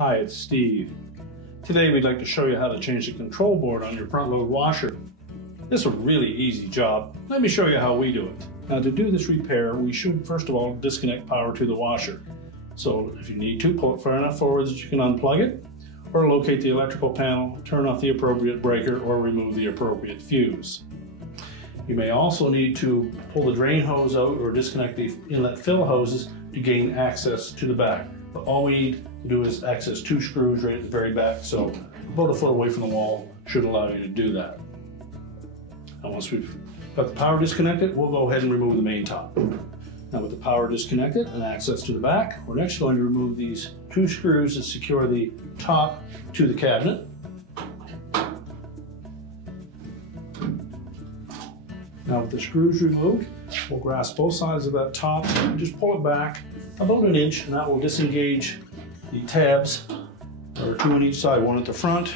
Hi, it's Steve. Today we'd like to show you how to change the control board on your front load washer. This is a really easy job. Let me show you how we do it. Now to do this repair, we should first of all disconnect power to the washer. So if you need to, pull it far enough forward that you can unplug it, or locate the electrical panel, turn off the appropriate breaker, or remove the appropriate fuse. You may also need to pull the drain hose out or disconnect the inlet fill hoses to gain access to the back. But all we need to do is access two screws right at the very back, so about a foot away from the wall should allow you to do that. And once we've got the power disconnected, we'll go ahead and remove the main top. Now with the power disconnected and access to the back, we're next going to remove these two screws that secure the top to the cabinet. Now with the screws removed, we'll grasp both sides of that top and just pull it back about an inch, and that will disengage the tabs. There are two on each side, one at the front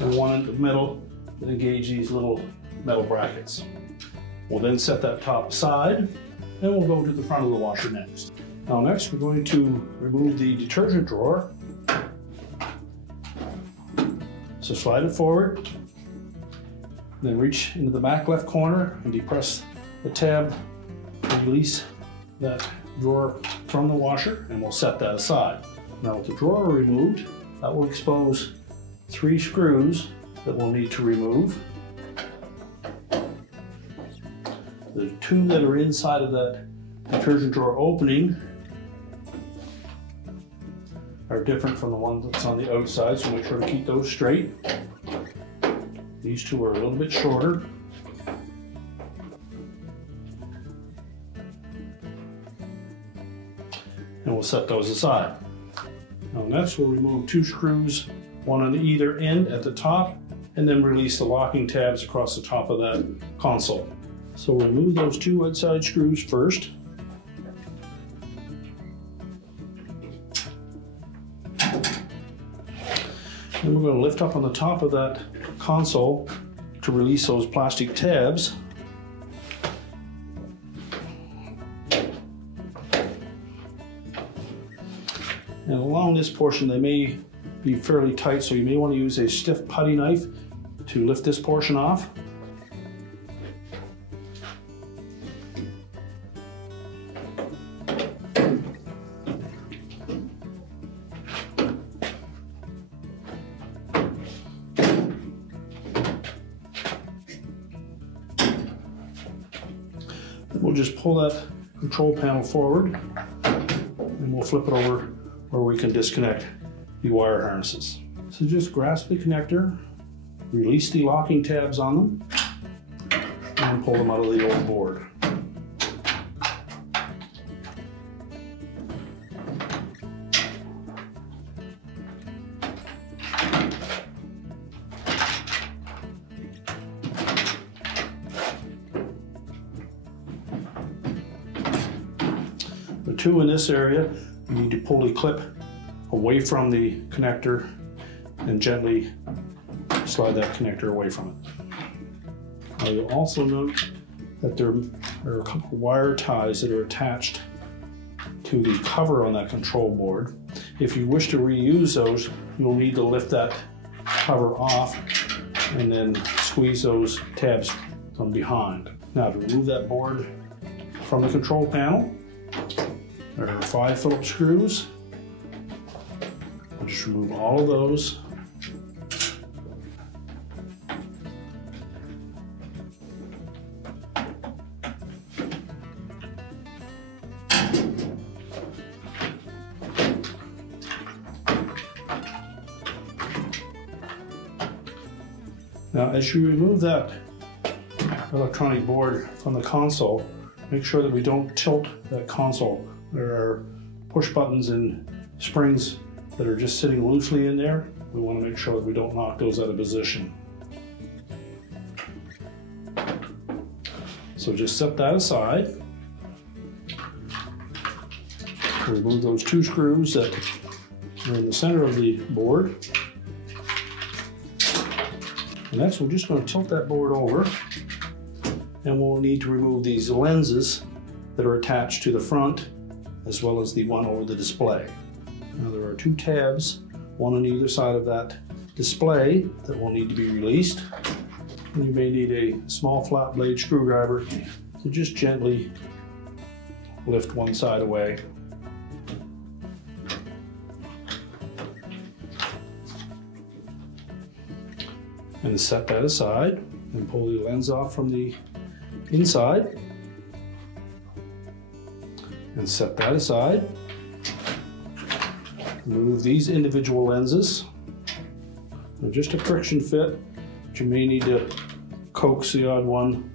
and one in the middle, that engage these little metal brackets. We'll then set that top aside, and we'll go to the front of the washer next. Now next, we're going to remove the detergent drawer. So slide it forward, then reach into the back left corner and depress the tab to release that drawer from the washer, and we'll set that aside. Now with the drawer removed, that will expose three screws that we'll need to remove. The two that are inside of that detergent drawer opening are different from the one that's on the outside, so make sure to keep those straight. These two are a little bit shorter. And we'll set those aside. Now next we'll remove two screws, one on either end at the top, and then release the locking tabs across the top of that console. So we'll remove those two outside screws first. Then we're going to lift up on the top of that console to release those plastic tabs. And along this portion, they may be fairly tight, so you may want to use a stiff putty knife to lift this portion off. We'll just pull that control panel forward and we'll flip it over where we can disconnect the wire harnesses. So just grasp the connector, release the locking tabs on them, and pull them out of the old board. The two in this area, you need to pull the clip away from the connector and gently slide that connector away from it. Now you'll also note that there are a couple wire ties that are attached to the cover on that control board. If you wish to reuse those, you'll need to lift that cover off and then squeeze those tabs from behind. Now to remove that board from the control panel, there are 5 Phillips screws. I'll just remove all of those. Now as you remove that electronic board from the console, make sure that we don't tilt that console. There are push buttons and springs that are just sitting loosely in there. We want to make sure that we don't knock those out of position. So just set that aside. Remove those two screws that are in the center of the board. And next we're just going to tilt that board over, and we'll need to remove these lenses that are attached to the front as well as the one over the display. Now there are two tabs one on either side of that display that will need to be released. And you may need a small flat blade screwdriver to just gently lift one side away. And set that aside and pull the lens off from the inside. And set that aside. Remove these individual lenses. They're just a friction fit, but you may need to coax the odd one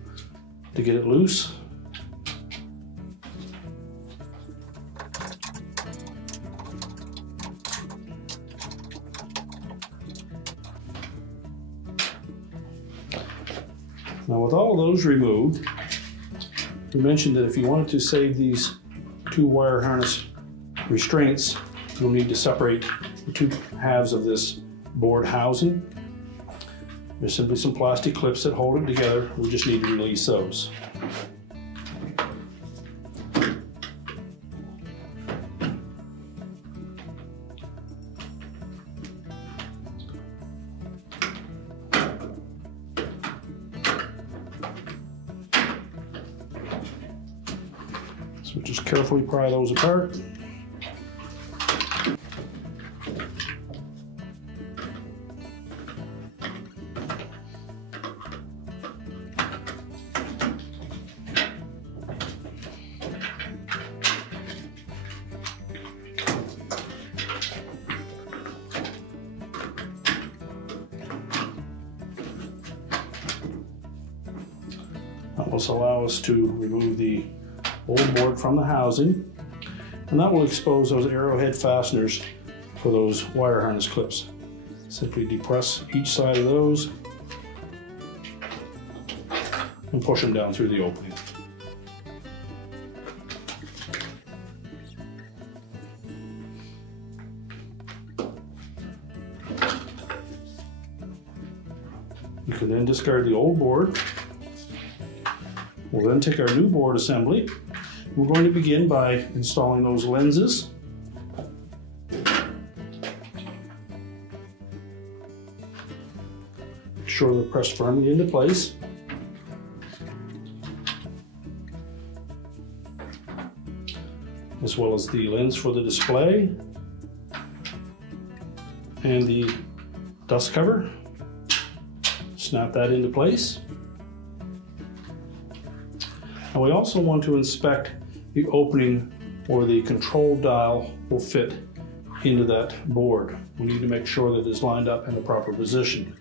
to get it loose. Now with all of those removed, we mentioned that if you wanted to save these two wire harness restraints, you'll need to separate the two halves of this board housing. There's simply some plastic clips that hold it together. We just need to release those. So just carefully pry those apart. That will allow us to remove the old board from the housing, and that will expose those arrowhead fasteners for those wire harness clips. Simply depress each side of those and push them down through the opening. You can then discard the old board. We'll then take our new board assembly. We're going to begin by installing those lenses. Make sure they're pressed firmly into place. As well as the lens for the display and the dust cover. Snap that into place. And we also want to inspect the opening where the control dial will fit into that board. We need to make sure that it's lined up in the proper position.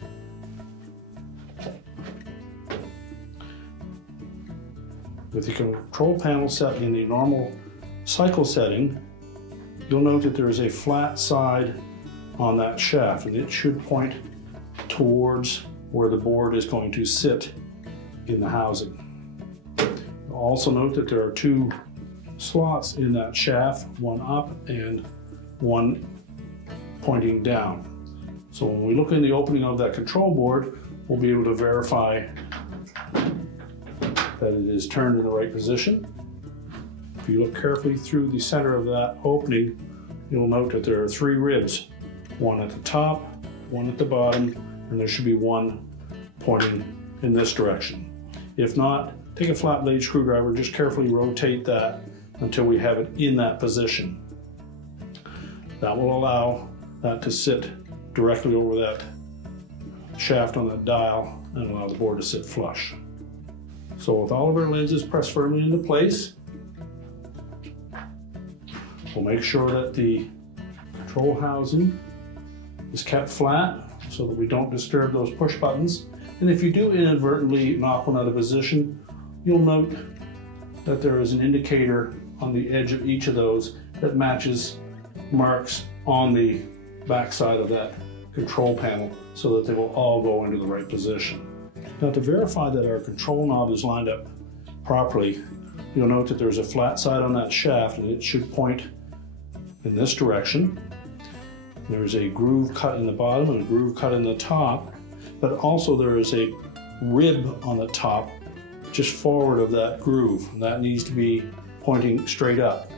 With the control panel set in the normal cycle setting, you'll note that there is a flat side on that shaft, and it should point towards where the board is going to sit in the housing. Also note that there are two slots in that shaft, one up and one pointing down. So when we look in the opening of that control board, we'll be able to verify that it is turned in the right position. If you look carefully through the center of that opening, you'll note that there are three ribs, one at the top, one at the bottom, and there should be one pointing in this direction. If not, take a flat blade screwdriver, just carefully rotate that until we have it in that position. That will allow that to sit directly over that shaft on that dial and allow the board to sit flush. So with all of our lenses pressed firmly into place, we'll make sure that the control housing is kept flat so that we don't disturb those push buttons. And if you do inadvertently knock one out of position, you'll note that there is an indicator on the edge of each of those that matches marks on the back side of that control panel so that they will all go into the right position. Now, to verify that our control knob is lined up properly, you'll note that there's a flat side on that shaft and it should point in this direction. There's a groove cut in the bottom and a groove cut in the top, but also there is a rib on the top just forward of that groove. That needs to be pointing straight up.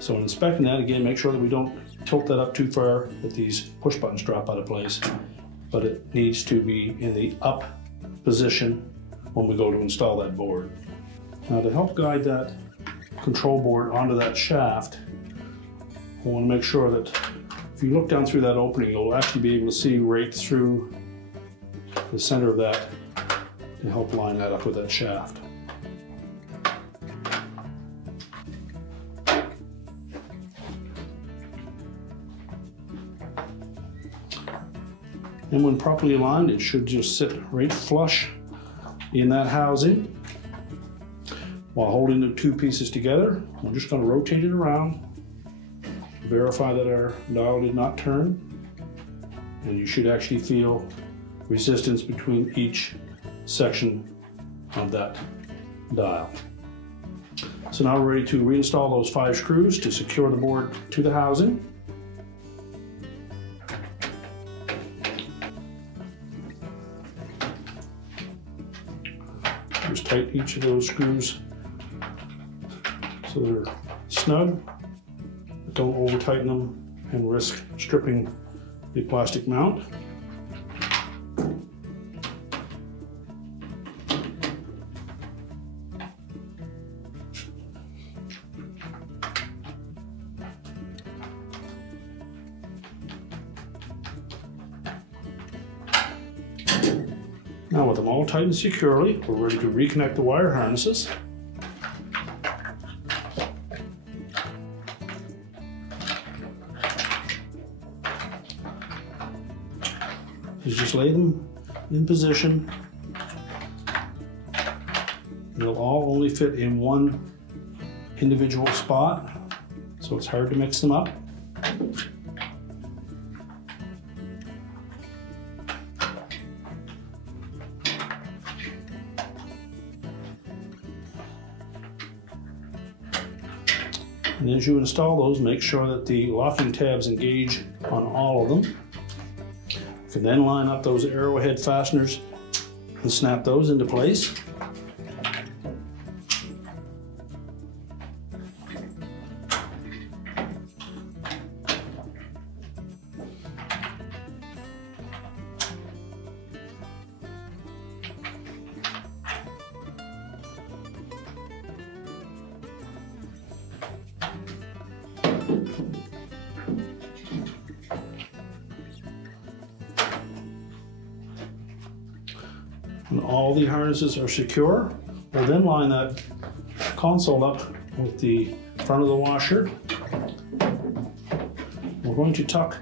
So in inspecting that, again, make sure that we don't tilt that up too far that these push buttons drop out of place, but it needs to be in the up position when we go to install that board. Now, to help guide that control board onto that shaft, I want to make sure that if you look down through that opening, you'll actually be able to see right through the center of that to help line that up with that shaft. And when properly aligned, it should just sit right flush in that housing. While holding the two pieces together, I'm just going to rotate it around, verify that our dial did not turn, and you should actually feel resistance between each section of that dial. So now we're ready to reinstall those 5 screws to secure the board to the housing. Just tighten each of those screws so they're snug, but don't over tighten them and risk stripping the plastic mount. Now with them all tightened securely, we're ready to reconnect the wire harnesses. Just lay them in position. They'll all only fit in one individual spot, so it's hard to mix them up. And as you install those, make sure that the locking tabs engage on all of them. You can then line up those arrowhead fasteners and snap those into place. When all the harnesses are secure, we'll then line that console up with the front of the washer. We're going to tuck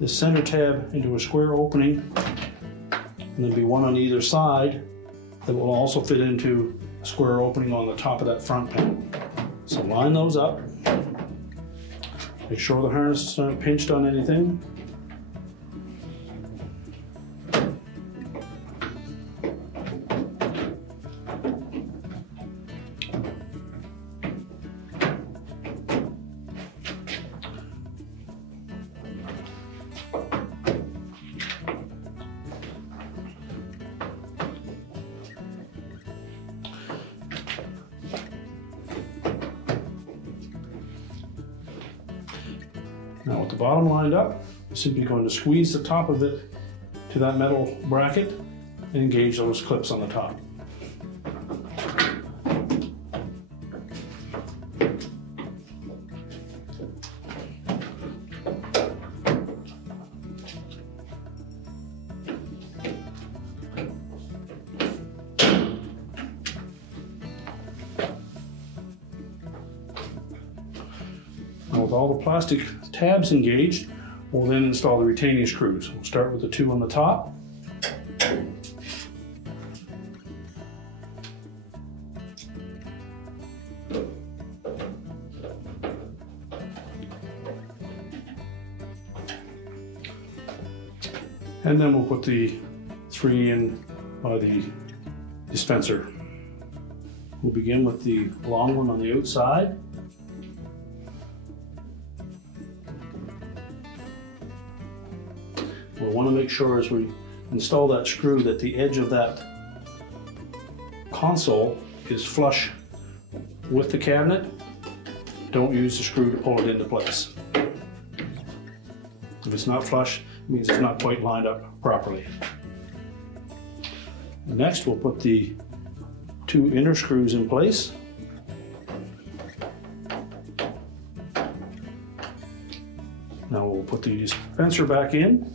the center tab into a square opening, and there'll be one on either side that will also fit into a square opening on the top of that front panel. So line those up. Make sure the harnesses aren't pinched on anything. Now with the bottom lined up, I'm simply going to squeeze the top of it to that metal bracket and engage those clips on the top. Now with all the plastic tabs engaged, we'll then install the retaining screws. We'll start with the 2 on the top. And then we'll put the 3 in by the dispenser. We'll begin with the long one on the outside. We'll want to make sure as we install that screw that the edge of that console is flush with the cabinet. Don't use the screw to pull it into place. If it's not flush, it means it's not quite lined up properly. Next, we'll put the 2 inner screws in place. Now we'll put the dispenser back in.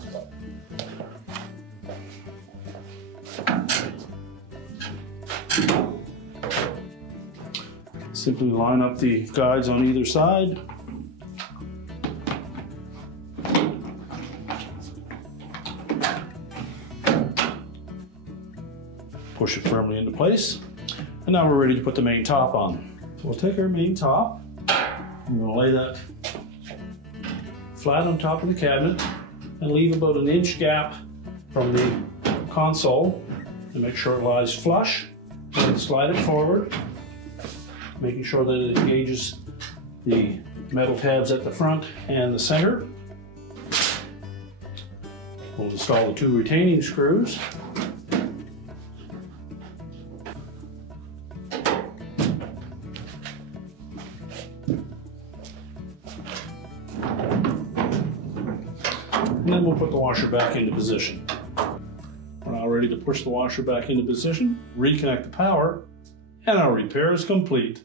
Simply line up the guides on either side. Push it firmly into place. And now we're ready to put the main top on. So we'll take our main top. I'm going to lay that flat on top of the cabinet and leave about an inch gap from the console and make sure it lies flush. And slide it forward, making sure that it engages the metal tabs at the front and the center. We'll install the 2 retaining screws. And then we'll put the washer back into position. We're now ready to push the washer back into position, reconnect the power, and our repair is complete.